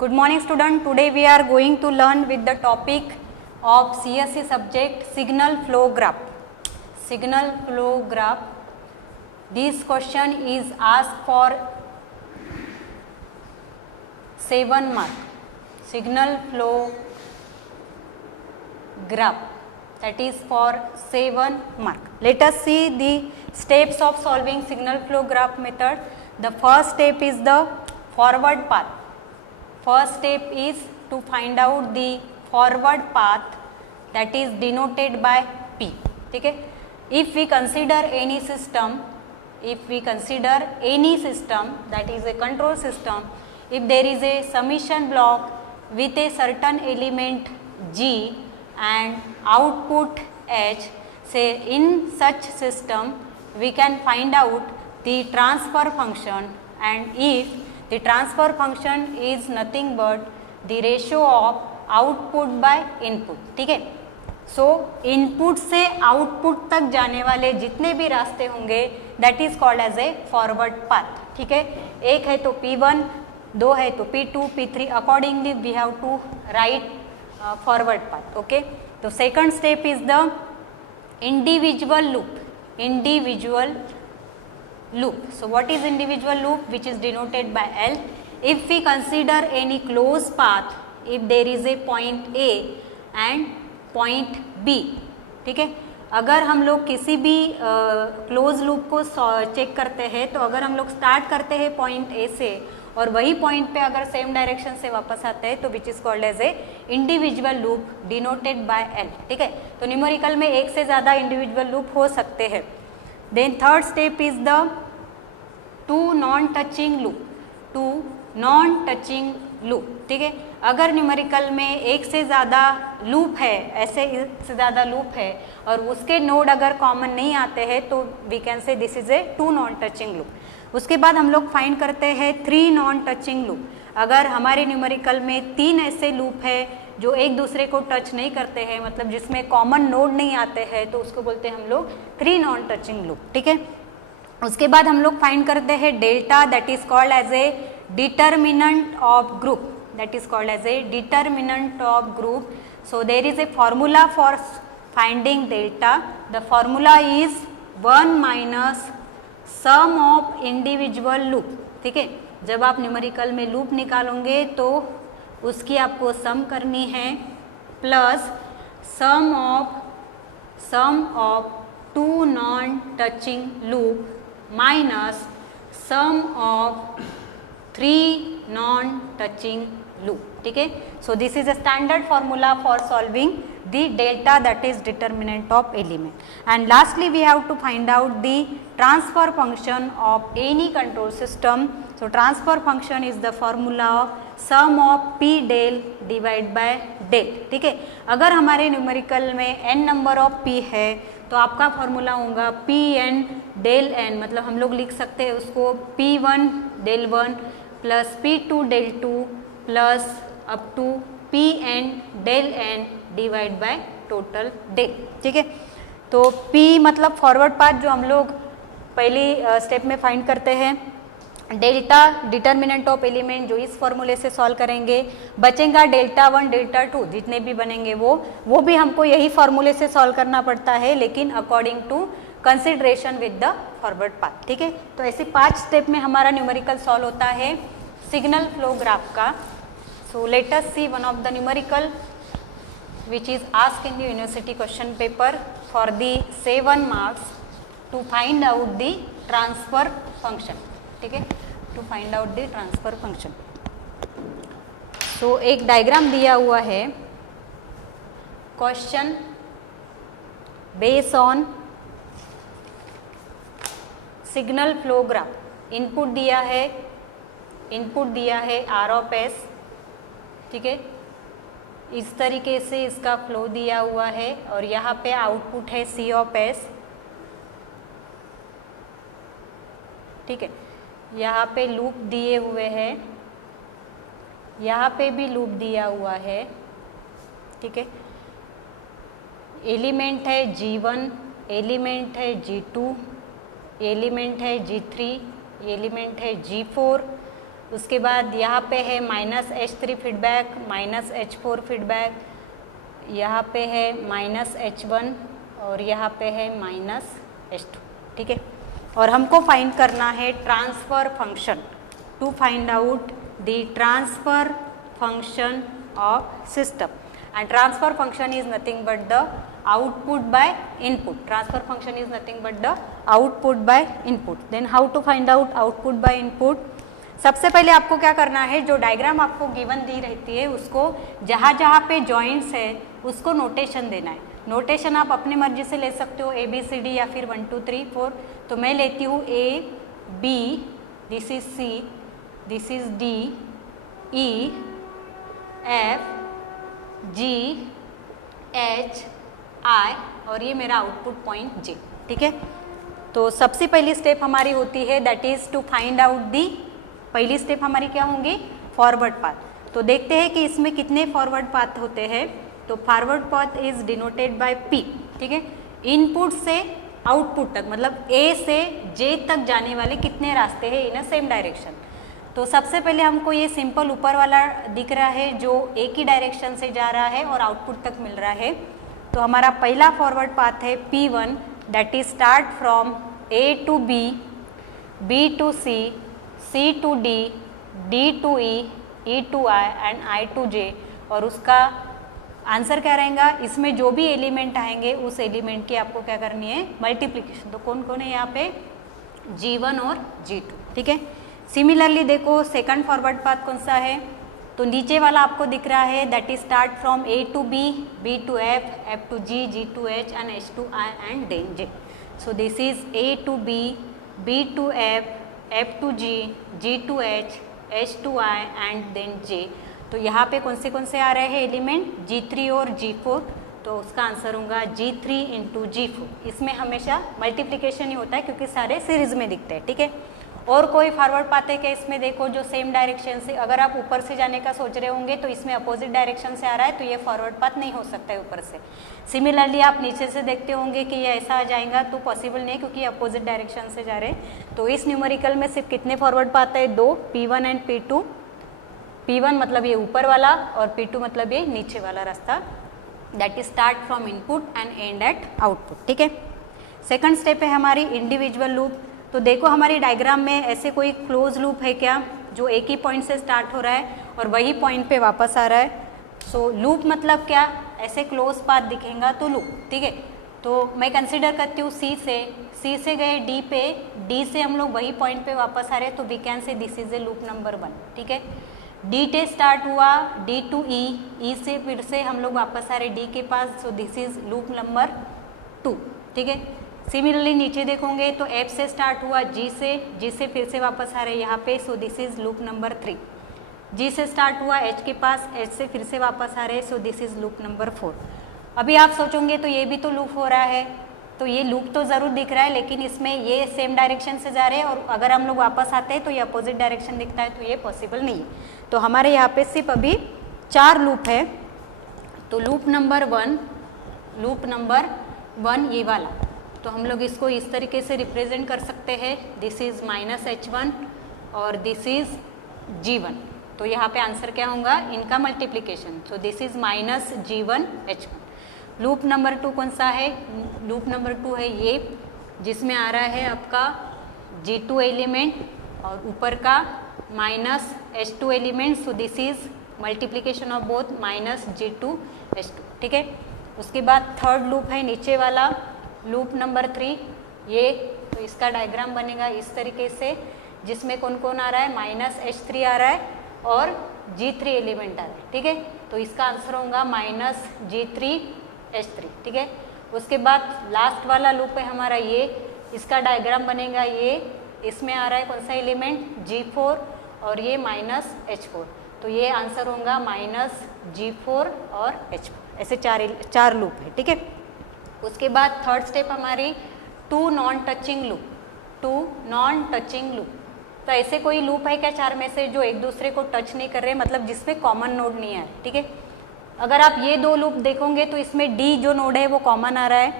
Good morning student. Today we are going to learn with the topic of CSE subject signal flow graph. Signal flow graph. This question is asked for 7 mark. Signal flow graph, that is for 7 mark. Let us see the steps of solving signal flow graph method. The first step is the forward path. First step is to find out the forward path, that is denoted by P. ठीक है. If we consider any system that is a control system, if there is a summation block with a certain element G and output H, say in such system we can find out the transfer function, and if the transfer function is nothing but the ratio of output by input. ठीक है. सो input से output तक जाने वाले जितने भी रास्ते होंगे that is called as a forward path. ठीक है. एक है तो P1, 2 है तो P2, P3, accordingly we have to write forward path. Okay. तो second step is the individual loop. So what is individual loop, which is denoted by L? If we consider any closed path, if there is a point A and point B, ठीक है. अगर हम लोग किसी भी close loop को check करते हैं तो अगर हम लोग स्टार्ट करते हैं पॉइंट ए से और वही पॉइंट पे अगर सेम डायरेक्शन से वापस आते हैं तो which is called as a individual loop denoted by L. ठीक है. तो न्यूमेरिकल में एक से ज़्यादा इंडिविजुअल लूप हो सकते हैं. Then third step is the two non touching loop. ठीक है. अगर न्यूमेरिकल में एक से ज़्यादा लूप है, ऐसे से ज़्यादा लूप है और उसके नोड अगर कॉमन नहीं आते हैं तो we can say this is a two non touching loop. उसके बाद हम लोग फाइंड करते हैं 3 नॉन टचिंग लूप. अगर हमारे न्यूमेरिकल में 3 ऐसे लूप है जो एक दूसरे को टच नहीं करते हैं, मतलब जिसमें कॉमन नोड नहीं आते हैं, तो उसको बोलते हैं हम लोग 3 नॉन टचिंग लूप. ठीक है. उसके बाद हम लोग फाइंड करते हैं delta, that is called as a determinant of group. So there is a formula for finding delta. The formula is 1 minus sum of individual loop. ठीक है. जब आप न्यूमेरिकल में लूप निकालोगे तो उसकी आपको सम करनी है plus sum of 2 non touching loop minus sum of 3 non touching loop. ठीक है. So this is a standard formula for solving the delta, that is determinant of element. And lastly we have to find out the transfer function of any control system. So transfer function is the formula of sum of P del divide by del. ठीक है. अगर हमारे numerical में n number of p है तो आपका formula होगा Pn del n, मतलब हम लोग लिख सकते हैं उसको P1 del 1 plus P2 del 2 plus up to Pn del n divide by total del. ठीक है. तो P मतलब फॉरवर्ड पाथ जो हम लोग पहली स्टेप में फाइंड करते हैं. डेल्टा डिटर्मिनेंट ऑफ एलिमेंट जो इस फॉर्मूले से सॉल्व करेंगे. बचेगा डेल्टा 1 डेल्टा 2 जितने भी बनेंगे वो भी हमको यही फॉर्मूले से सॉल्व करना पड़ता है, लेकिन according to consideration with the forward path. ठीक है. तो ऐसे 5 स्टेप में हमारा न्यूमेरिकल सॉल्व होता है सिग्नल फ्लो ग्राफ का. So let us see one of the numerical which is asked in the university question paper for the 7 marks to find out the transfer function. ठीक है. to find out the transfer function. so एक diagram दिया हुआ है. Question based on signal flow graph. Input दिया है R of S. ठीक है. इस तरीके से इसका फ्लो दिया हुआ है और यहाँ पे आउटपुट है C ऑफ S. ठीक है. यहाँ पे लूप दिए हुए हैं, यहाँ पे भी लूप दिया हुआ है. ठीक है. एलिमेंट है G1, एलिमेंट है G2, एलिमेंट है G3, एलिमेंट है G4 उसके बाद यहाँ पे है -H3 फीडबैक, -H4 फीडबैक, यहाँ पे है -H1 और यहाँ पे है -H2, ठीक है। और हमको फाइंड करना है transfer function to find out the transfer function of system, and transfer function is nothing but the output by input. Transfer function is nothing but the output by input. Then how to find out output by input? सबसे पहले आपको क्या करना है, जो diagram आपको given the रहती है उसको जहाँ जहाँ पे जॉइंट्स है उसको नोटेशन देना है। नोटेशन आप अपने मर्जी से ले सकते हो, ABCD या फिर 1 2 3 4। तो मैं लेती हूँ A B, this is C, this is D, E, F, G, H, I और ये मेरा आउटपुट पॉइंट J, ठीक है। तो सबसे पहली स्टेप हमारी होती है that is to find out the, पहली स्टेप हमारी क्या होंगी, फॉरवर्ड पाथ। तो देखते हैं कि इसमें कितने फॉरवर्ड पाथ होते हैं। तो forward path is denoted by P, ठीक है। इनपुट से आउटपुट तक मतलब A से J तक जाने वाले कितने रास्ते हैं इन अ सेम डायरेक्शन। तो सबसे पहले हमको ये सिंपल ऊपर वाला दिख रहा है जो एक ही डायरेक्शन से जा रहा है और आउटपुट तक मिल रहा है। तो हमारा पहला फॉरवर्ड पाथ है P1 that is start from A to B, B to C, C to D, D to E, E to I and I to J। और उसका आंसर क्या रहेगा, इसमें जो भी एलिमेंट आएंगे उस एलिमेंट की आपको क्या करनी है, मल्टीप्लिकेशन। तो कौन कौन है यहाँ पे, G1 और G2, ठीक है। सिमिलरली देखो सेकंड फॉरवर्ड पाथ कौन सा है, तो नीचे वाला आपको दिख रहा है that is start from A to B, B to F, F to G, G to H and H to I and then J। So this is A to B, B to F, F to G, G to H, H to I and then J। तो यहाँ पे कौन से आ रहे हैं element, G3 और G4। तो उसका आंसर होगा G3 इंटू G4। इसमें हमेशा मल्टीप्लिकेशन ही होता है क्योंकि सारे सीरीज में दिखते हैं, ठीक है। और कोई फॉरवर्ड पाथ है क्या इसमें, देखो जो सेम डायरेक्शन से, अगर आप ऊपर से जाने का सोच रहे होंगे तो इसमें अपोजिट डायरेक्शन से आ रहा है तो ये फॉरवर्ड पाथ नहीं हो सकता है ऊपर से। सिमिलरली आप नीचे से देखते होंगे कि ये ऐसा आ जाएगा तो पॉसिबल नहीं क्योंकि अपोजिट डायरेक्शन से जा रहे हैं। तो इस न्यूमेरिकल में सिर्फ कितने फॉरवर्ड पाथ है, 2, P1 एंड P2। P1 मतलब ये ऊपर वाला और P2 मतलब ये नीचे वाला रास्ता, that is start from input and end at output, ठीक है। सेकंड स्टेप है हमारी इंडिविजुअल लूप। तो देखो हमारी डायग्राम में ऐसे कोई क्लोज लूप है क्या, जो एक ही पॉइंट से स्टार्ट हो रहा है और वही पॉइंट पे वापस आ रहा है। सो लूप मतलब क्या, ऐसे क्लोज पाथ दिखेगा तो लूप, ठीक है। तो मैं कंसिडर करती हूँ C से गए D पे, D से हम लोग वही पॉइंट पे वापस आ रहे हैं तो we can say this is a loop number 1, ठीक है। D से स्टार्ट हुआ, D टू E, E से फिर से हम लोग वापस आ रहे D के पास, so this is loop number 2, ठीक है। सिमिलरली नीचे देखोगे तो F से स्टार्ट हुआ, G से फिर से वापस आ रहे यहाँ पे, सो this is loop number 3। G से स्टार्ट हुआ H के पास, H से फिर से वापस आ रहे, सो दिस इज लूप नंबर 4। अभी आप सोचोगे तो ये भी तो लूप हो रहा है, तो ये लूप तो ज़रूर दिख रहा है लेकिन इसमें ये सेम डायरेक्शन से जा रहे हैं और अगर हम लोग वापस आते हैं तो ये अपोजिट डायरेक्शन दिखता है, तो ये पॉसिबल नहीं है। तो हमारे यहाँ पे सिर्फ अभी 4 लूप है। तो लूप नंबर 1 ये वाला, तो हम लोग इसको इस तरीके से रिप्रेजेंट कर सकते हैं, दिस इज -H1 और दिस इज G1। तो यहाँ पे आंसर क्या होगा, इनका multiplication, so this is -G1H1। Loop number 2 कौन सा है, लूप नंबर 2 है ये, जिसमें आ रहा है आपका G2 एलिमेंट और ऊपर का -H2 element, so this is multiplication of both -G2H2, ठीक है। उसके बाद थर्ड लूप है नीचे वाला, लूप नंबर 3 ये, तो इसका डायग्राम बनेगा इस तरीके से, जिसमें कौन कौन आ रहा है, -H3 आ रहा है और G3 एलिमेंट आ रहा है, ठीक है। तो इसका आंसर होगा -G3H3, ठीक है। उसके बाद लास्ट वाला लूप है हमारा ये, इसका डायग्राम बनेगा ये, इसमें आ रहा है कौन सा एलिमेंट, G4 और ये -H4, तो ये आंसर होगा -G4 और H4। ऐसे 4 लूप है, ठीक है। उसके बाद थर्ड स्टेप हमारी 2 नॉन टचिंग लूप। तो ऐसे कोई लूप है क्या 4 में से जो एक दूसरे को टच नहीं कर रहे, मतलब जिसमें कॉमन नोड नहीं है, ठीक है। अगर आप ये 2 लूप देखोगे तो इसमें D जो नोड है वो कॉमन आ रहा है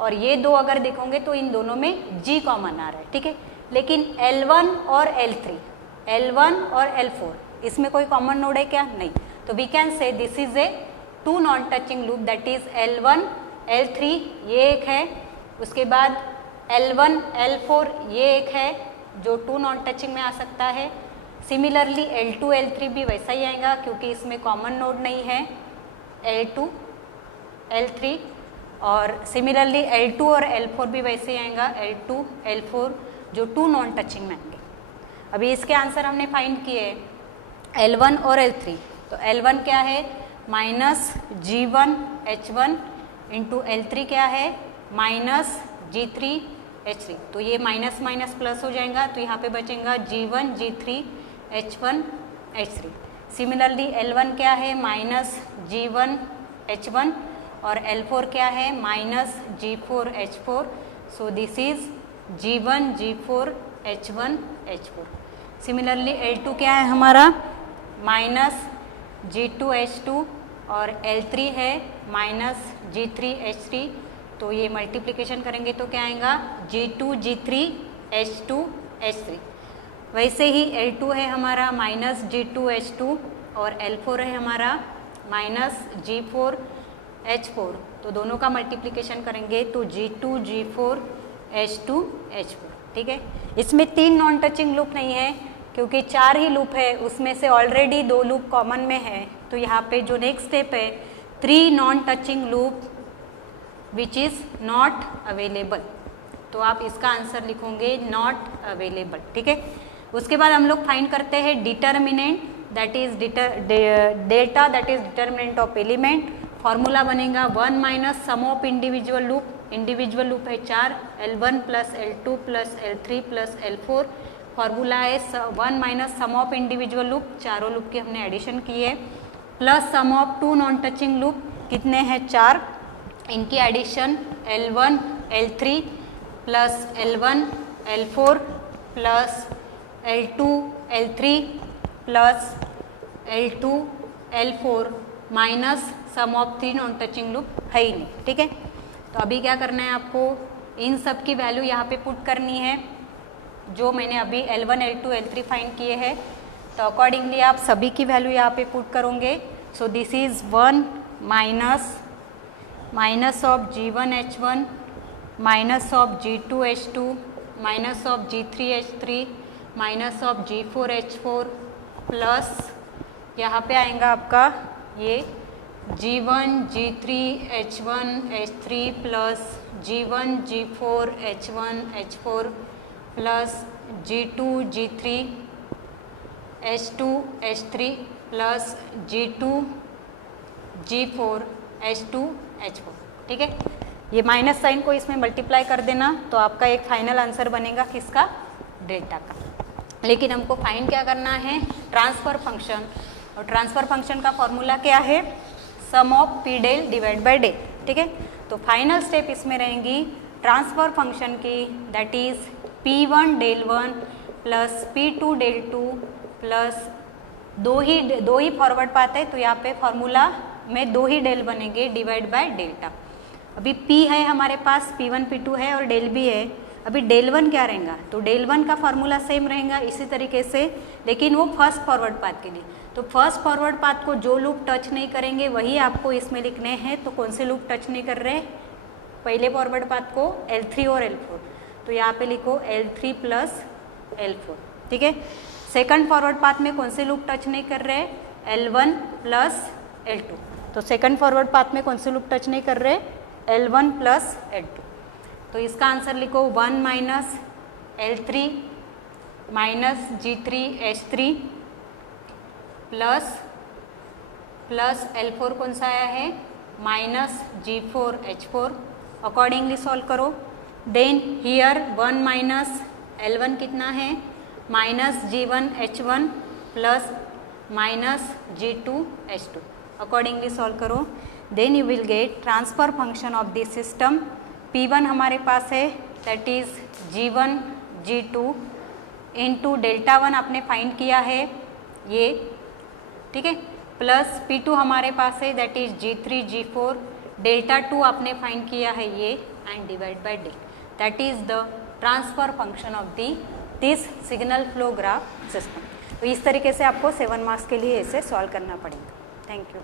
और ये 2 अगर देखोगे तो इन दोनों में G कॉमन आ रहा है, ठीक है। लेकिन L1 और L3 L1 और L4, इसमें कोई कॉमन नोड है क्या? नहीं. तो we can say this is a two non touching loop, that is L1 L3 ये एक है, उसके बाद L1 L4 ये एक है जो टू नॉन टचिंग में आ सकता है. सिमिलरली L2 L3 भी वैसा ही आएगा क्योंकि इसमें कॉमन नोड नहीं है L2 L3. और सिमिलरली L2 और L4 भी वैसे ही आएगा L2 L4 जो टू नॉन टचिंग में आएंगे. अभी इसके आंसर हमने फाइंड किए L1 और L3. तो L1 क्या है? Minus G1 H1 into L3 क्या है? Minus G3 H3. तो ये माइनस माइनस प्लस हो जाएगा तो यहाँ पे बचेगा G1 G3 H1 H3. Similarly L1 क्या है? माइनस G1 H1 और L4 क्या है? Minus G4 H4. So this is G1 G4 H1 H4. Similarly L2 क्या है हमारा? माइनस G2 H2 और L3 है माइनस G3 H3. तो ये मल्टीप्लिकेशन करेंगे तो क्या आएगा? G2 G3 H2 H3. वैसे ही L2 है हमारा माइनस G2 H2 और L4 है हमारा माइनस G4 H4. तो दोनों का मल्टीप्लिकेशन करेंगे तो G2 G4 H2 H4. ठीक है. इसमें 3 नॉन टचिंग लूप नहीं है क्योंकि 4 ही लूप है, उसमें से ऑलरेडी 2 लूप कॉमन में है. तो यहाँ पे जो नेक्स्ट स्टेप है 3 non touching loop which is not available. तो आप इसका आंसर लिखोगे नॉट अवेलेबल. ठीक है. उसके बाद हम लोग फाइंड करते हैं determinant, that is delta, that is determinant of element. Formula बनेगा 1 minus sum of individual loop. Individual loop है 4, L1 plus L2 plus L3 plus L4. Formula है 1 minus sum of individual loop, चारों loop की हमने addition की है, plus sum of two non touching loop. कितने हैं? 4. इनकी addition L1 L3 plus L1 L4 plus L2 L3 plus L2 L4 minus sum of 3 non touching loop है ही नहीं. ठीक है. तो अभी क्या करना है आपको? इन सब की वैल्यू यहाँ पे पुट करनी है जो मैंने अभी L1 L2 L3 फाइंड किए हैं. तो अकॉर्डिंगली आप सभी की वैल्यू यहाँ पे पुट करोगे. सो this is 1 minus of G1 H1 minus of G2 H2 minus of G3 H3 minus of G4 H4 plus यहाँ पे आएगा आपका ये G1 G3 H1 H3 plus G1 G4 H1 H4 plus G2 G3 H2 H3 plus G2 G4 H2 H4. ठीक है. ये minus sign को इसमें मल्टीप्लाई कर देना तो आपका एक फाइनल आंसर बनेगा किसका? डेल्टा का. लेकिन हमको फाइंड क्या करना है? Transfer function. और ट्रांसफर फंक्शन का फॉर्मूला क्या है? Sum of P del divide by del. ठीक है. तो फाइनल स्टेप इसमें रहेंगी ट्रांसफर फंक्शन की, that is P1 del 1 plus P2 del 2 plus दो ही फॉरवर्ड पाथ है तो यहाँ पे फॉर्मूला में 2 ही डेल बनेंगे डिवाइड बाय डेल्टा. अभी P है हमारे पास, P1 P2 है और डेल भी है. अभी डेल 1 क्या रहेगा? तो डेल 1 का फॉर्मूला सेम रहेगा इसी तरीके से, लेकिन वो फर्स्ट फॉरवर्ड पाथ के लिए. तो फर्स्ट फॉरवर्ड पाथ को जो लूप टच नहीं करेंगे वही आपको इसमें लिखने हैं. तो कौन से लूप टच नहीं कर रहे? पहले फॉरवर्ड पाथ को L3 और L4. तो यहाँ पे लिखो L3 प्लस L4. ठीक है. सेकंड फॉरवर्ड पाथ में कौन से लूप टच नहीं कर रहे? L1 plus L2. तो सेकंड फॉरवर्ड पाथ में कौन से लूप टच नहीं कर रहे? L1 plus L2. तो इसका आंसर लिखो 1 minus L3 minus G3 H3 plus L4 कौन सा आया है? Minus G4 H4. Accordingly solve करो. देन हियर 1 माइनस L1 कितना है? Minus G1 H1 plus minus G2 H2. Accordingly solve करो. Then you will get transfer function of this system. P1 हमारे पास है, that is G1 G2 into delta 1 आपने find किया है ये. ठीक है. प्लस P2 हमारे पास है, that is G3 G4. Delta 2 आपने फाइंड किया है ये, and divide by del. That is the transfer function of the this signal flow graph system. तो इस तरीके से आपको 7 मार्क्स के लिए इसे सॉल्व करना पड़ेगा। Thank you.